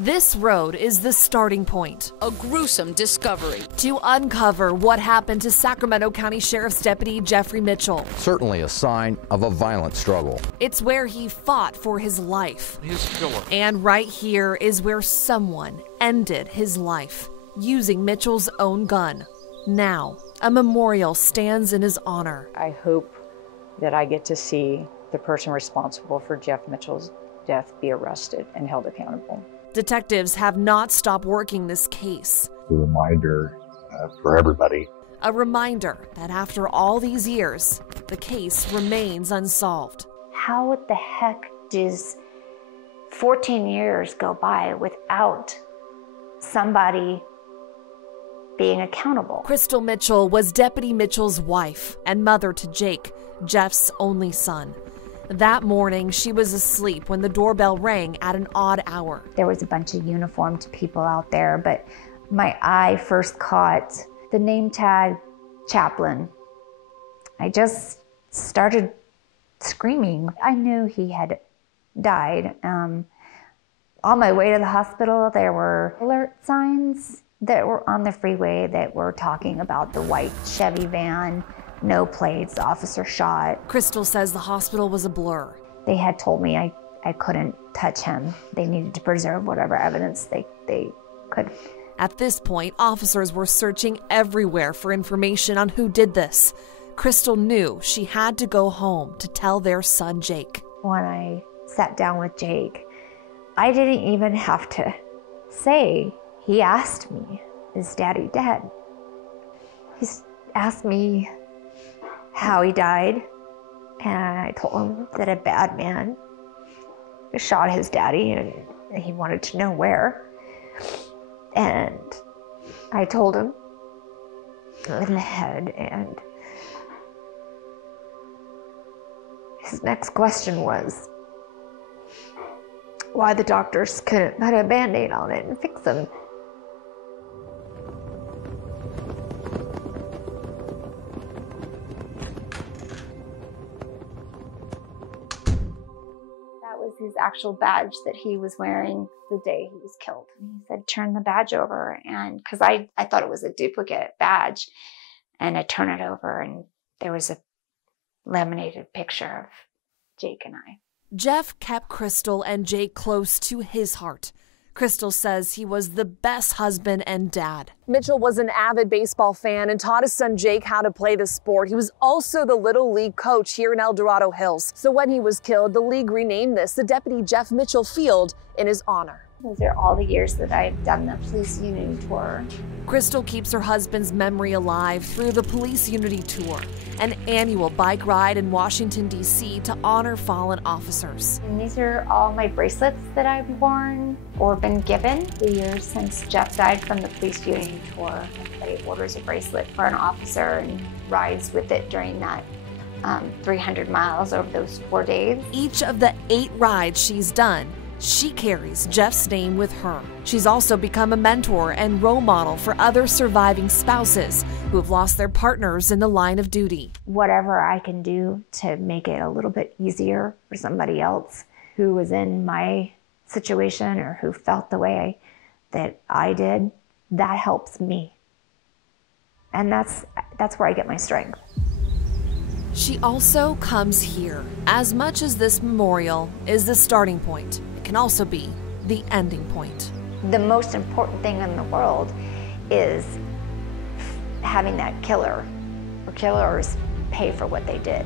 This road is the starting point. A gruesome discovery. To uncover what happened to Sacramento County Sheriff's Deputy Jeffery Mitchell. Certainly a sign of a violent struggle. It's where he fought for his life. His killer. And right here is where someone ended his life, using Mitchell's own gun. Now, a memorial stands in his honor. I hope that I get to see the person responsible for Jeff Mitchell's death be arrested and held accountable. Detectives have not stopped working this case. A reminder for everybody. A reminder that after all these years, the case remains unsolved. How the heck does 14 years go by without somebody being accountable? Crystal Mitchell was Deputy Mitchell's wife and mother to Jake, Jeff's only son. That morning, she was asleep when the doorbell rang at an odd hour. There was a bunch of uniformed people out there, but my eye first caught the name tag chaplain. I just started screaming. I knew he had died. On my way to the hospital, there were alert signs that were on the freeway that were talking about the white Chevy van. No plates, officer shot. Crystal says the hospital was a blur. They had told me I couldn't touch him. They needed to preserve whatever evidence they could. At this point, officers were searching everywhere for information on who did this. Crystal knew she had to go home to tell their son Jake. When I sat down with Jake, I didn't even have to say. He asked me, "Is Daddy dead?" He asked me how he died, and I told him that a bad man shot his daddy and he wanted to know where. And I told him in the head, and his next question was why the doctors couldn't put a Band-Aid on it and fix him. His actual badge that he was wearing the day he was killed. And he said, turn the badge over. And because I thought it was a duplicate badge, and I turn it over and there was a laminated picture of Jake and I. Jeff kept Crystal and Jake close to his heart. Crystal says he was the best husband and dad. Mitchell was an avid baseball fan and taught his son Jake how to play the sport. He was also the Little League coach here in El Dorado Hills. So when he was killed, the league renamed this the Deputy Jeff Mitchell Field in his honor. Those are all the years that I've done the police unity tour. Crystal keeps her husband's memory alive through the Police Unity Tour, an annual bike ride in Washington, D.C. to honor fallen officers. And these are all my bracelets that I've worn or been given. The years since Jeff died from the Police Unity Tour, everybody orders a bracelet for an officer and rides with it during that 300 miles over those 4 days. Each of the 8 rides she's done, she carries Jeff's name with her. She's also become a mentor and role model for other surviving spouses who have lost their partners in the line of duty. Whatever I can do to make it a little bit easier for somebody else who was in my situation or who felt the way that I did, that helps me. And that's where I get my strength. She also comes here. As much as this memorial is the starting point, it can also be the ending point. The most important thing in the world is having that killer or killers pay for what they did.